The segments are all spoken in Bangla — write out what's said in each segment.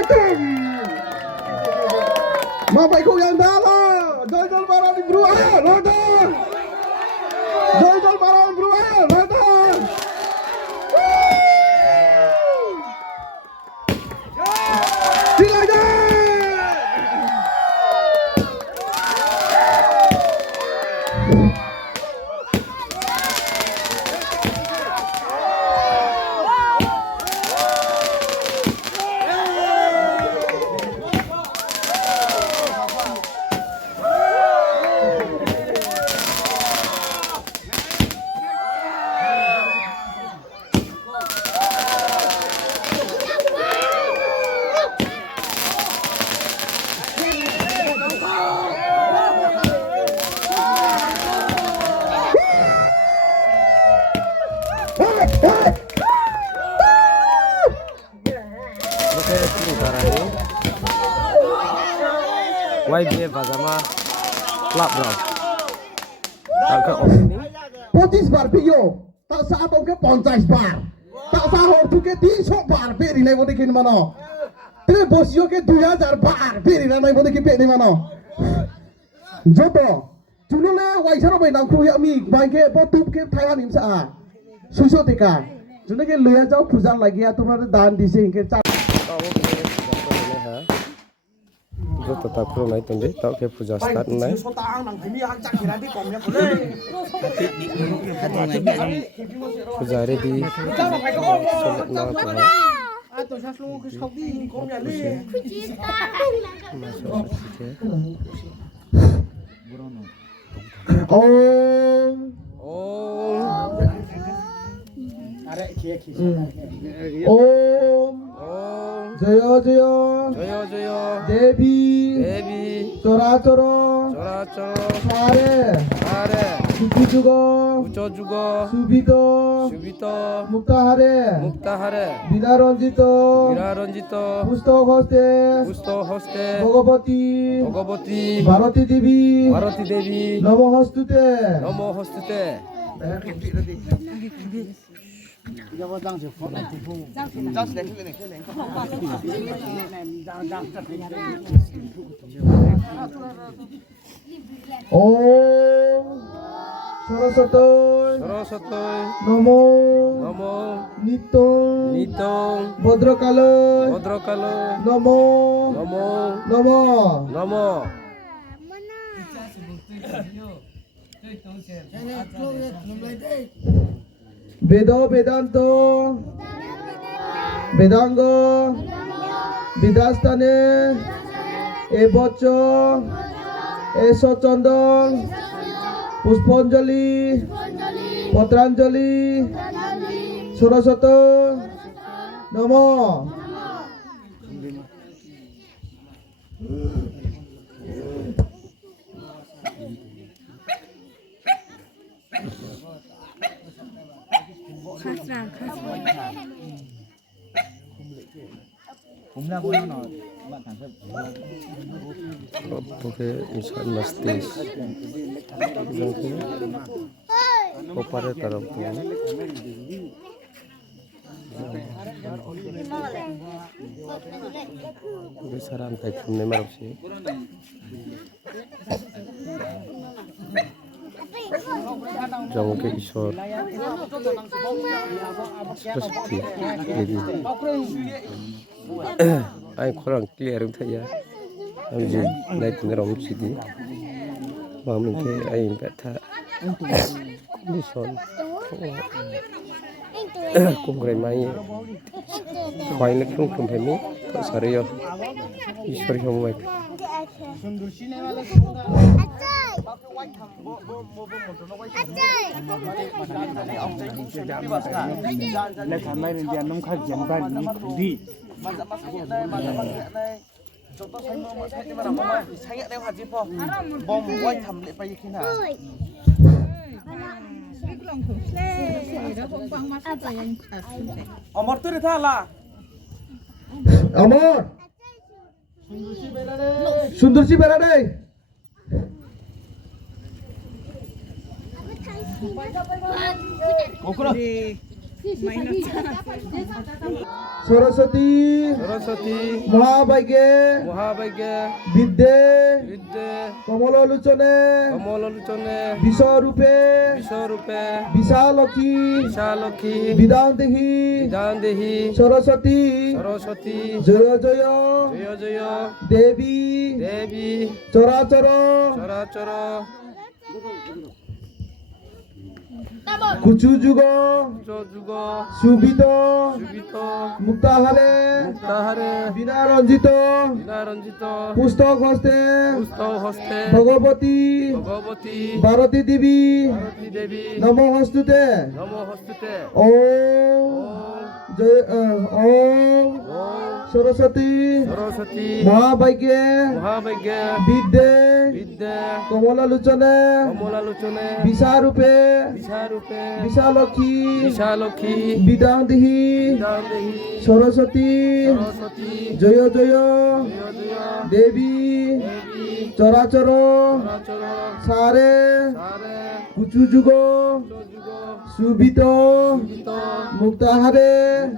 একদম Mabaiku yang dalam, jol barang di bro, nonton. Jol barang bro, nonton. Silakan. YBF bersama klub bro. Tangkap opening. 25 bar piyo, tak saat ke 50 bar. Tak sahur tu ke 300 bar peri nai bodi kin mano. Te bosio ke 2000 bar peri nai bodi ki peri mano. Joto, junule waisaro bai nang kru ya mi bai ke botup ke thaihan imsa. Suso tika. Junule ke loya jau pujang lagi ya tumra dan di sing ke Itu tetap kru naik tundi, tau ke puja start naik. Puja ready, solat nama Tuhan. Om Jaya Jaya Jaya Jaya Devi Devi Chora Chora Chora Chora Sare Hare Suku Juga Uco Juga Subito Subito Mukta Hare Mukta Hare Bida Ranjito Bira Ranjito Pusto Hoste Gusto Hoste Bhagavati Bhagavati Bharati Devi Bharati Devi Namo Hostute Namo Hostute Om Saraswati Saraswati Namo Namo Nitong Nitong Bhadrakala Bhadrakala Namo Namo Namo Namo Vedo Vedanto Vedango Vidastane Ebocho Esocondon Pusponjali Potranjali Saraswati Namo Oke, insan mastis. Kopare taraf tu. Besaran tak cuma marah sih. Jangan ke isor. Pasti jadi. Ay kurang clear itu ya. Ambil naik nerom sini. Mamin ke ay beta. Kondison. Kungre mai. Kau ini kung kumpeni. Serius. Isor yang baik. Amor tu dah lah. Amor Sundarsi Beradai Okura. Saraswati Saraswati মহাভাগ্যে মহাভাগ্যে বিদ্যে বিদ্যে কমলোচনে কমলোচনে বিশ্বরূপে বিশ্বরূপে Vishalakshi Vishalakshi বিধান দেহি বিধান দেহি সরস্বতী সরস্বতী জয় জয় জয় জয় দেবী দেবী চরাচর চরাচর কুচু যুগ যুগ সুবিত সুবিত মুক্তাহারে তাহারে বিনা রঞ্জিত বিনা রঞ্জিত পুস্তক হস্তে পুস্তক হস্তে ভগবতী ভগবতী ভারতী দেবী ভারতী দেবী নমস্তুতে নম হস্তুতে ওম জয় ওম সরস্বতী সরস্বতী মহাভাগ্যে মহাভাগ্যে বিদ্যে বিদ্যে কমলালোচনে কমলালোচনে বিশারূপে বিশারূপে বিশালক্ষী বিশালক্ষী বিধান দেহি বিধান দেহি সরস্বতী সরস্বতী জয় জয় জয় জয় দেবী দেবী চরাচর চরাচর সারে সারে কুচু যুগ যুগ সুবিত গীত মুক্তাহারে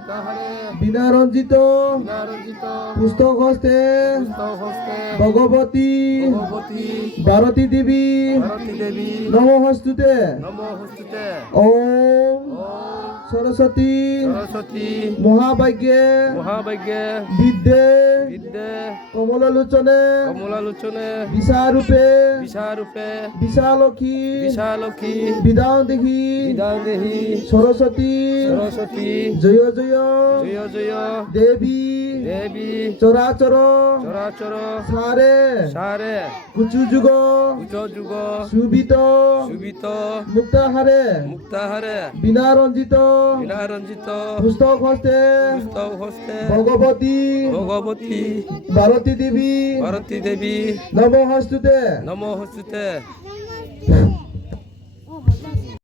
তাহারে বিনা রঞ্জিত বিনা রঞ্জিত পুস্তক হস্তে পুস্তক হস্তে ভগবতী ভগবতী ভারতী দেবী ভারতী দেবী নমস্তুতে নম হস্তুতে ওম ওম সরস্বতী সরস্বতী মহাভাগ্যে মহাভাগ্যে বিদ্যে বিদ্যে কমলালোচনে কমলালোচনে বিশারূপে বিশারূপে বিশালক্ষী বিশালক্ষী বিধান দেহি বিধান দেহি সরস্বতী সরস্বতী জয় জয় জয় জয় দেবী দেবী চরাচর চরাচর সারে সারে কুচু যুগ উচ্চ যুগ সুবিত সুবিত মুক্তাহারে মুক্তাহারে বিনা রঞ্জিত বিনা রঞ্জিত পুস্তক হস্তে পুস্তক হস্তে ভগবতী ভগবতী ভারতী দেবী ভারতী দেবী নমস্তুতে নম হস্তুতে